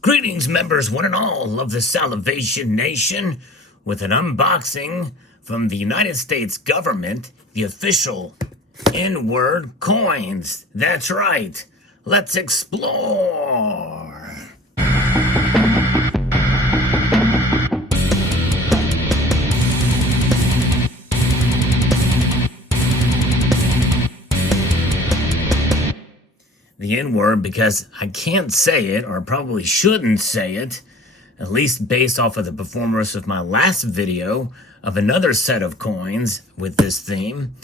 Greetings, members, one and all of the Salivation Nation, with an unboxing from the United States government, the official N-word coins. That's right. Let's explore. The N-word, because I can't say it, or probably shouldn't say it, at least based off of the performance of my last video of another set of coins with this theme.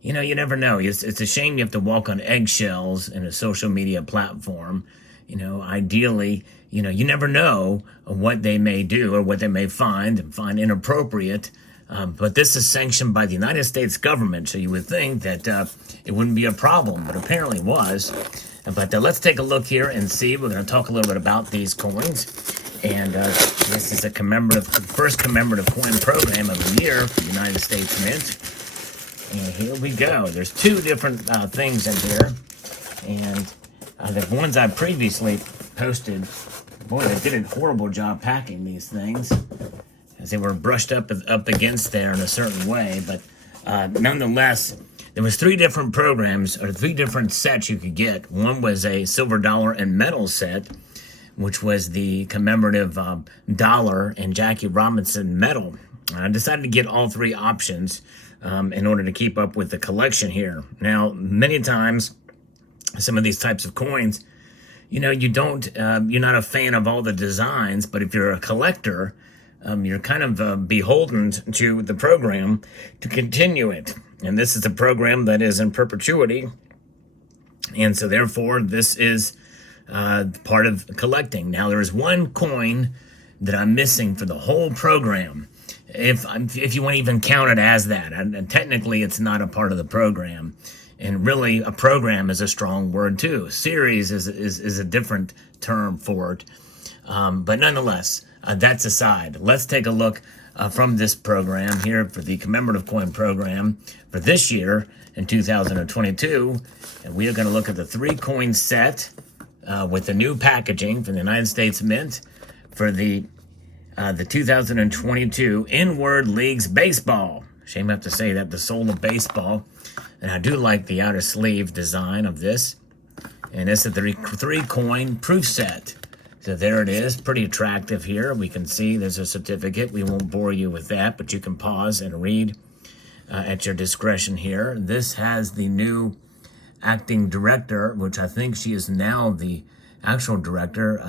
You know, you never know. It's a shame you have to walk on eggshells in a social media platform. You know, ideally, you never know what they may do or what they may find inappropriate. But this is sanctioned by the United States government, so you would think that it wouldn't be a problem, but apparently it was. But let's take a look here and see. We're going to talk a little bit about these coins. And this is a first commemorative coin program of the year for the United States Mint. And here we go. There's two different things in here. And the ones I previously posted, boy, they did a horrible job packing these things, as they were brushed up against there in a certain way. But nonetheless, there was three different programs, or three different sets you could get. One was a silver dollar and metal set, which was the commemorative dollar and Jackie Robinson metal. I decided to get all three options in order to keep up with the collection here. Now, many times, some of these types of coins, you're not a fan of all the designs, but if you're a collector, you're kind of beholden to the program to continue it. And this is a program that is in perpetuity. And so therefore, this is part of collecting. Now, there is one coin that I'm missing for the whole program, if you want to even count it as that. And technically, it's not a part of the program. And really, a program is a strong word, too. Series is a different term for it. But nonetheless, that's aside. Let's take a look from this program here for the commemorative coin program for this year in 2022. And we are going to look at the three coin set with the new packaging from the United States Mint for the 2022 N-word Leagues Baseball. Shame I have to say that, the soul of baseball. And I do like the outer sleeve design of this. And it's a three coin proof set. So there it is, pretty attractive here. We can see there's a certificate. We won't bore you with that, but you can pause and read at your discretion here. This has the new acting director, which I think she is now the actual director.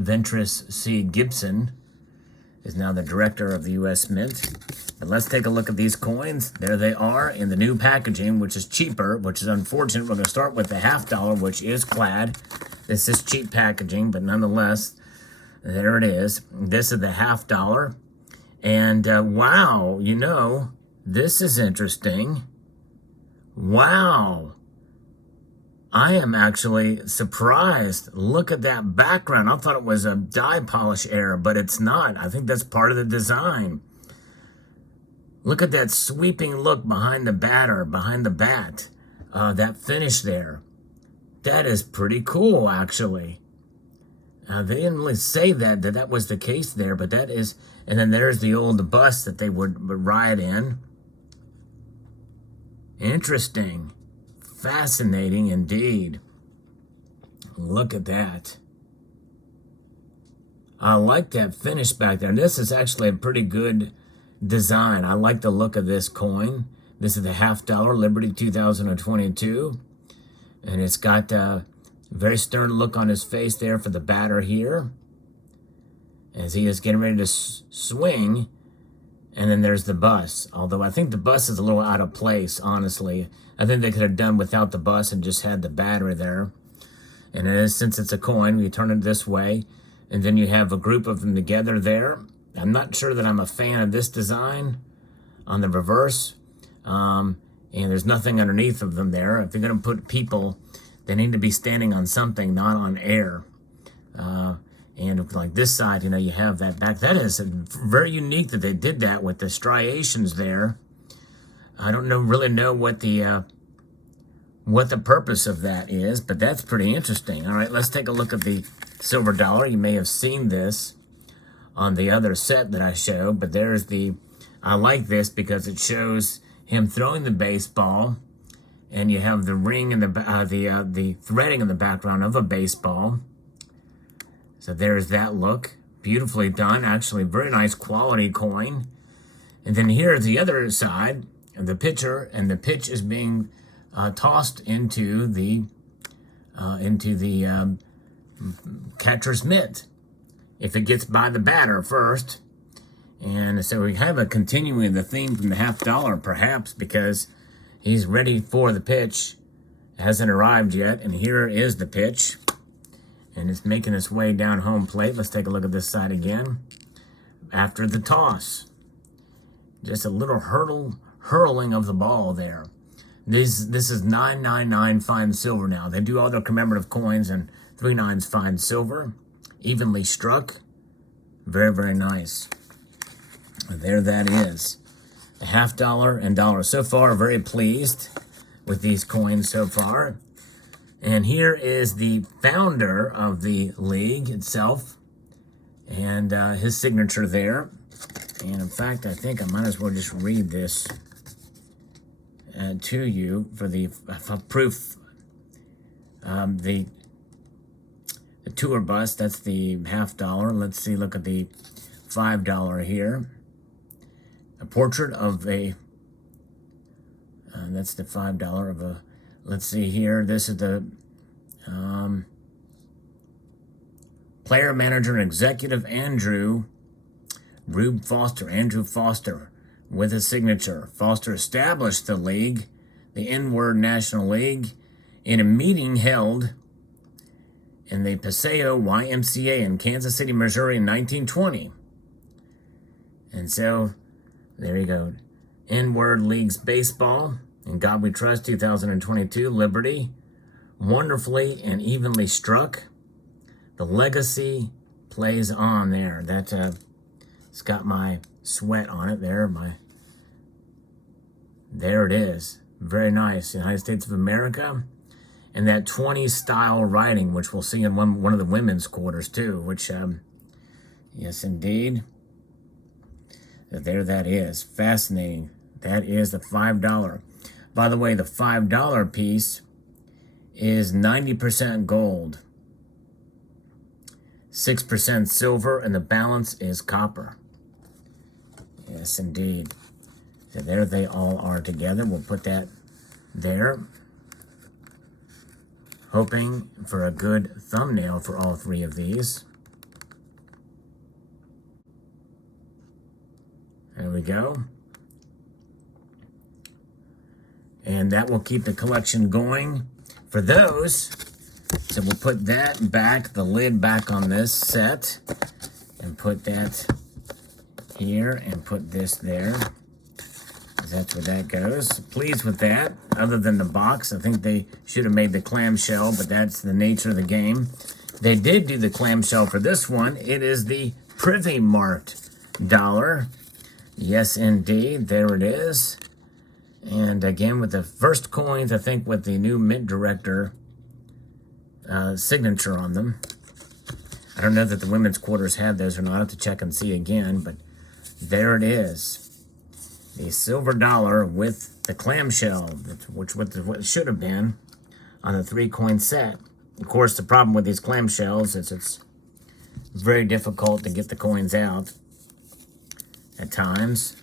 Ventress C. Gibson is now the director of the U.S. Mint. But let's take a look at these coins. There they are in the new packaging, which is cheaper, which is unfortunate. We're going to start with the $half, which is clad. This is cheap packaging, but nonetheless, there it is. This is the $half. And wow, this is interesting. Wow. I am actually surprised. Look at that background. I thought it was a dye polish error, but it's not. I think that's part of the design. Look at that sweeping look behind the bat. That finish there. That is pretty cool, actually. They didn't really say that was the case there, but that is... And then there's the old bus that they would ride in. Interesting. Fascinating indeed. Look at that. I like that finish back there. This is actually a pretty good design. I like the look of this coin. This is the $half Liberty 2022. And it's got a very stern look on his face there for the batter here, as he is getting ready to swing. And then there's the bus. Although I think the bus is a little out of place, honestly. I think they could have done without the bus and just had the batter there. And since it's a coin, we turn it this way. And then you have a group of them together there. I'm not sure that I'm a fan of this design on the reverse. And there's nothing underneath of them there. If you're going to put people, they need to be standing on something, not on air. And like this side, you have that back. That is very unique that they did that with the striations there. I don't really know what the purpose of that is, but that's pretty interesting. All right, let's take a look at the silver dollar. You may have seen this on the other set that I showed, but there's the, I like this because it shows him throwing the baseball, and you have the ring in the threading in the background of a baseball. So there's that look, beautifully done, actually very nice quality coin. And then here's the other side of the pitcher, and the pitch is being tossed into the catcher's mitt if it gets by the batter first. And so we have a continuing the theme from the half dollar, perhaps because he's ready for the pitch, hasn't arrived yet, and here is the pitch, and it's making its way down home plate. Let's take a look at this side again. After the toss, just a little hurling of the ball there. This is 999 fine silver now. They do all their commemorative coins and 3/9 fine silver, evenly struck. Very, very nice. There that is. The half dollar and dollar. So far, very pleased with these coins so far. And here is the founder of the league itself, and his signature there. And in fact, I think I might as well just read this to you for the proof. The tour bus, that's the half dollar. Let's see, look at the $5 here. A portrait of a, that's the $5 of a, let's see here, this is the player, manager, and executive Andrew Foster, with his signature. Foster established the league, the N-Word National League, in a meeting held in the Paseo YMCA in Kansas City, Missouri in 1920. And so, there you go. N-Word Leagues Baseball, In God We Trust 2022, Liberty, wonderfully and evenly struck. The legacy plays on there. That it's got my sweat on it there. There it is. Very nice. United States of America. And that 20s style writing, which we'll see in one of the women's quarters too, which, yes, indeed. There that is. Fascinating. That is the $5. By the way, the $5 piece is 90% gold, 6% silver, and the balance is copper. Yes, indeed. So there they all are together. We'll put that there. Hoping for a good thumbnail for all three of these. There we go. And that will keep the collection going for those. So we'll put that back, the lid back on this set, and put that here and put this there. That's where that goes. Pleased with that. Other than the box, I think they should have made the clamshell, but that's the nature of the game. They did do the clamshell for this one. It is the Privy marked dollar. Yes, indeed. There it is. And again, with the first coins, I think with the new mint director signature on them. I don't know that the women's quarters had those or not. I have to check and see again, but there it is. The silver dollar with the clamshell, which what it should have been on the 3-coin set. Of course, the problem with these clamshells is it's very difficult to get the coins out at times.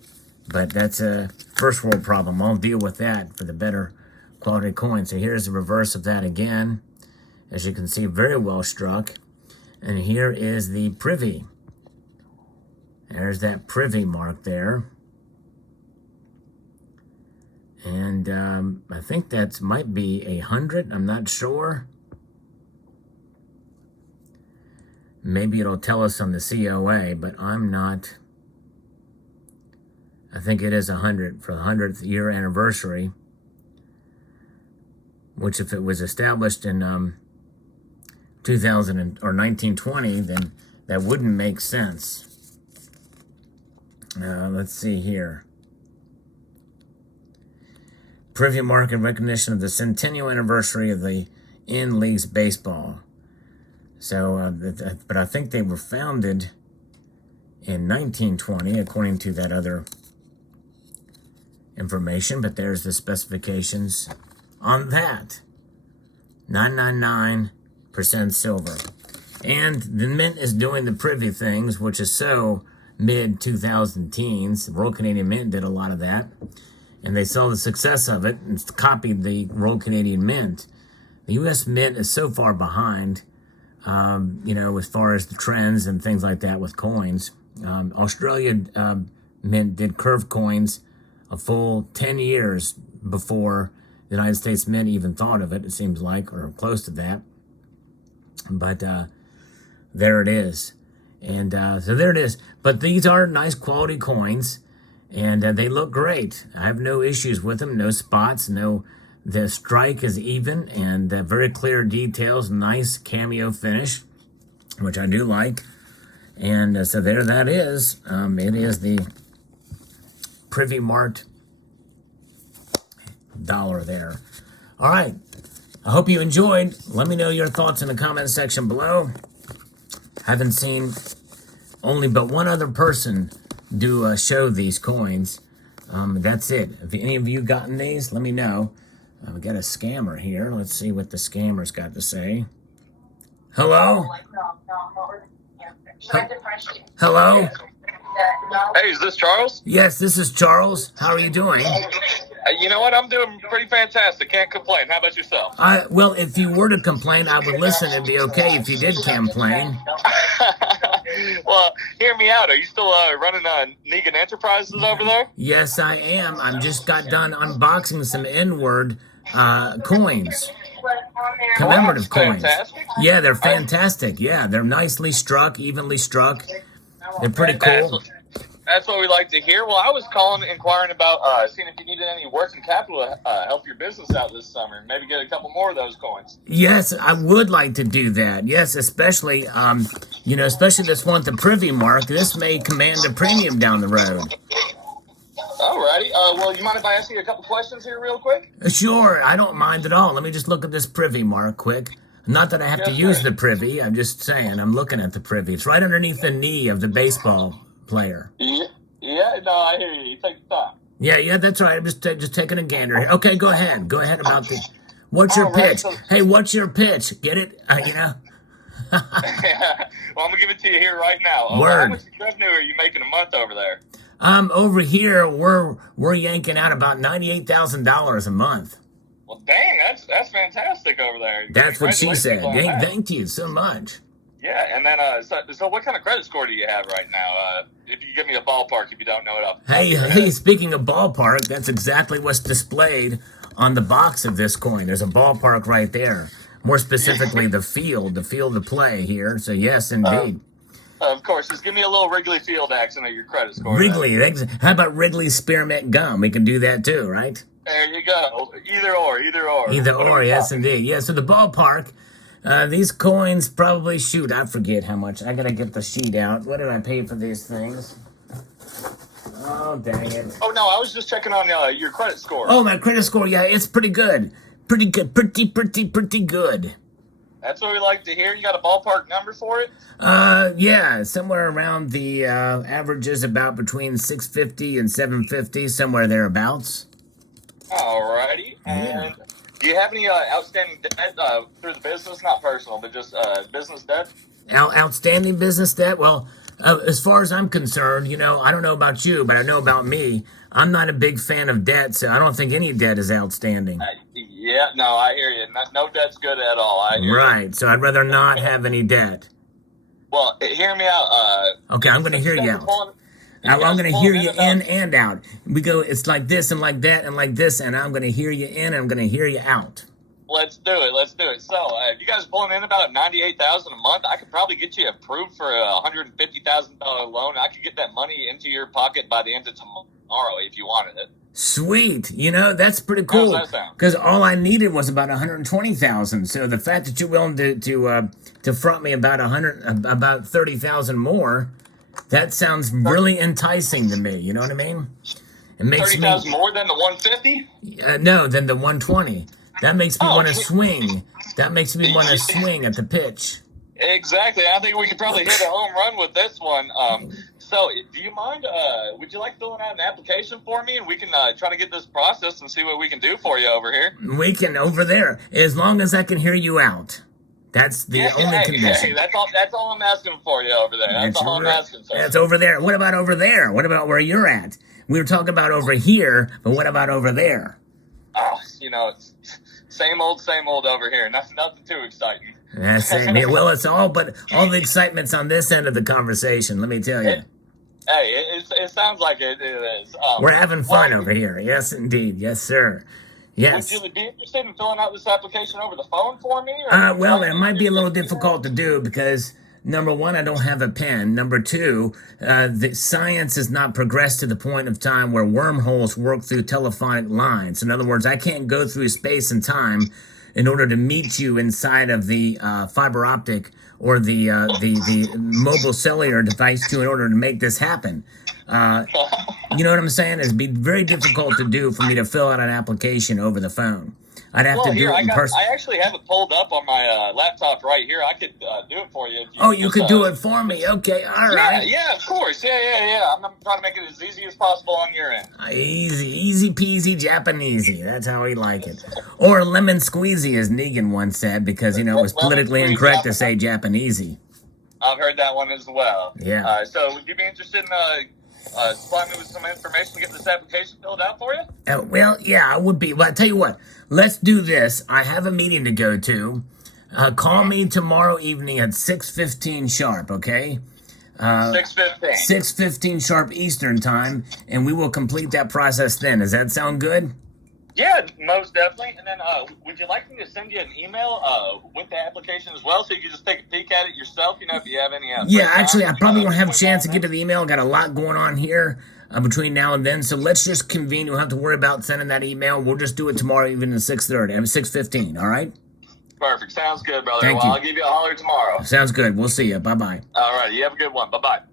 But that's a first world problem. I'll deal with that for the better quality coin. So here's the reverse of that again. As you can see, very well struck. And here is the Privy. There's that Privy mark there. And I think that might be 100. I'm not sure. Maybe it'll tell us on the COA, but I'm not. I think it is 100 for the 100th year anniversary, which if it was established in 1920, then that wouldn't make sense. Let's see here. Privy mark in recognition of the centennial anniversary of the N-Leagues Baseball. So, but I think they were founded in 1920, according to that other information. But there's the specifications on that. 999% silver. And the mint is doing the privy things, which is so mid-2000 teens. The Royal Canadian Mint did a lot of that. And they saw the success of it and copied the Royal Canadian Mint. The U.S. Mint is so far behind, as far as the trends and things like that with coins. Australia Mint did curve coins a full 10 years before the United States Mint even thought of it, it seems like, or close to that. But there it is. And so there it is. But these are nice quality coins, and they look great. I have no issues with them, no spots, the strike is even, and very clear details, nice cameo finish, which I do like. And so there that is. It is the Privy Mart dollar there. All right. I hope you enjoyed. Let me know your thoughts in the comment section below. Haven't seen only but one other person do show these coins. That's it. If any of you gotten these, let me know. We got a scammer here. Let's see what the scammer's got to say. Hello? Hello? Hey, is this Charles? Yes, this is Charles. How are you doing? You know what? I'm doing pretty fantastic. Can't complain. How about yourself? Well, if you were to complain, I would listen and be okay if you did complain. Well, hear me out. Are you still running Negan Enterprises over there? Yes, I am. I just got done unboxing some N-word coins. Commemorative coins. Fantastic. Yeah, they're fantastic. Yeah, they're nicely struck, evenly struck. They're pretty cool. That's what we like to hear. Well, I was inquiring about seeing if you needed any working capital to help your business out this summer. Maybe get a couple more of those coins. Yes, I would like to do that. Yes, especially, especially this one, the Privy Mark. This may command a premium down the road. Alrighty. Well, you mind if I ask you a couple questions here real quick? Sure, I don't mind at all. Let me just look at this Privy Mark quick. Not that I have to use the Privy. I'm just saying, I'm looking at the Privy. It's right underneath the knee of the baseball player. Yeah, no, I hear you. You take the time. Yeah, that's right. I'm just taking a gander here. Okay, go ahead. Go ahead about the... What's your pitch? So, hey, what's your pitch? Get it? Well, I'm going to give it to you here right now. Word. How much revenue are you making a month over there? Over here, we're yanking out about $98,000 a month. Well, dang, that's fantastic over there. That's what she said. Thank you so much. Yeah, and then, so what kind of credit score do you have right now? If you give me a ballpark, if you don't know it off the top of your head. Hey, speaking of ballpark, that's exactly what's displayed on the box of this coin. There's a ballpark right there. More specifically, the field of play here. So, yes, indeed. Of course, just give me a little Wrigley Field accent of your credit score. Wrigley, how about Wrigley Spearmint Gum? We can do that too, right? There you go. Either or. Either or, yes, indeed. Yeah, so the ballpark... these coins probably, shoot, I forget how much. I gotta get the sheet out. What did I pay for these things? Oh, dang it. Oh, no, I was just checking on your credit score. Oh, my credit score, yeah, it's pretty good. Pretty good, pretty good. That's what we like to hear. You got a ballpark number for it? Yeah, somewhere around the averages about between 650 and 750, somewhere thereabouts. Alrighty. And... do you have any outstanding debt through the business? Not personal, but just business debt? Outstanding business debt? Well, as far as I'm concerned, I don't know about you, but I know about me. I'm not a big fan of debt, so I don't think any debt is outstanding. Yeah, no, I hear you. No debt's good at all. I hear right, you. So I'd rather not have any debt. Well, hear me out. Okay, I'm going to hear you out. I'm going to hear you in and out. We go, it's like this and like that and like this, and I'm going to hear you in and I'm going to hear you out. Let's do it. So, if you guys are pulling in about $98,000 a month, I could probably get you approved for a $150,000 loan. I could get that money into your pocket by the end of tomorrow if you wanted it. Sweet. That's pretty cool. How does that sound? Because all I needed was about $120,000. So the fact that you're willing to front me about $30,000 more, that sounds really enticing to me. You know what I mean? It makes 30,000 more than the 150? No, than the 120. That makes me want to swing. That makes me want to swing at the pitch. Exactly. I think we could probably hit a home run with this one. So, do you mind? Would you like filling out an application for me, and we can try to get this processed and see what we can do for you over here? We can over there, as long as I can hear you out. That's the only condition. That's all. That's all I'm asking for you over there. That's all I'm asking, sir. That's over there. What about over there? What about where you're at? We were talking about over here, but what about over there? Oh, it's same old over here. Nothing too exciting. That's it. Well, it's all the excitement's on this end of the conversation. Let me tell you. Hey, it sounds like it is. We're having fun over here. Yes, indeed. Yes, sir. Yes. Would you be interested in filling out this application over the phone for me? Well, it might be a little difficult to do because, number one, I don't have a pen. Number two, the science has not progressed to the point of time where wormholes work through telephonic lines. In other words, I can't go through space and time in order to meet you inside of the fiber optic or the mobile cellular device in order to make this happen. You know what I'm saying? It'd be very difficult to do for me to fill out an application over the phone. I'd have to do it in person. I actually have it pulled up on my laptop right here. I could do it for you. You could do it for me. Okay, all right. Yeah, of course. Yeah. I'm trying to make it as easy as possible on your end. Easy peasy Japanesey. That's how we like it. Or lemon squeezy, as Negan once said, because, it was politically incorrect to say Japanesey. I've heard that one as well. Yeah. So would you be interested in supplying me with some information to get this application filled out for you? Well, yeah, I would be. Well, I tell you what, let's do this. I have a meeting to go to. Call me tomorrow evening at 6:15 sharp, okay? 6:15. 6:15 sharp Eastern time, and we will complete that process then. Does that sound good? Yeah, most definitely. And then would you like me to send you an email with the application as well so you can just take a peek at it yourself, if you have any... Yeah, actually, I probably won't have a chance to get to the email. Got a lot going on here between now and then, so let's just convene. We don't have to worry about sending that email. We'll just do it tomorrow even at 6:30. 6:15, all right? Perfect. Sounds good, brother. Thank you. I'll give you a holler tomorrow. Sounds good. We'll see you. Bye-bye. All right. You have a good one. Bye-bye.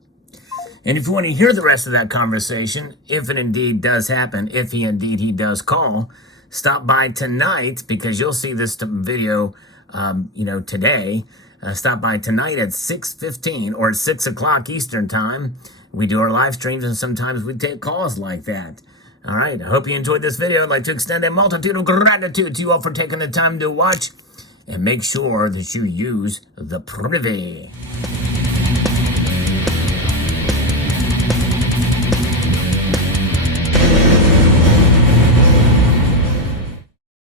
And if you want to hear the rest of that conversation, if it indeed does happen, if he does call, stop by tonight, because you'll see this video, today. Stop by tonight at 6:15 or at 6 o'clock Eastern time. We do our live streams, and sometimes we take calls like that. All right. I hope you enjoyed this video. I'd like to extend a multitude of gratitude to you all for taking the time to watch. And make sure that you use the privy.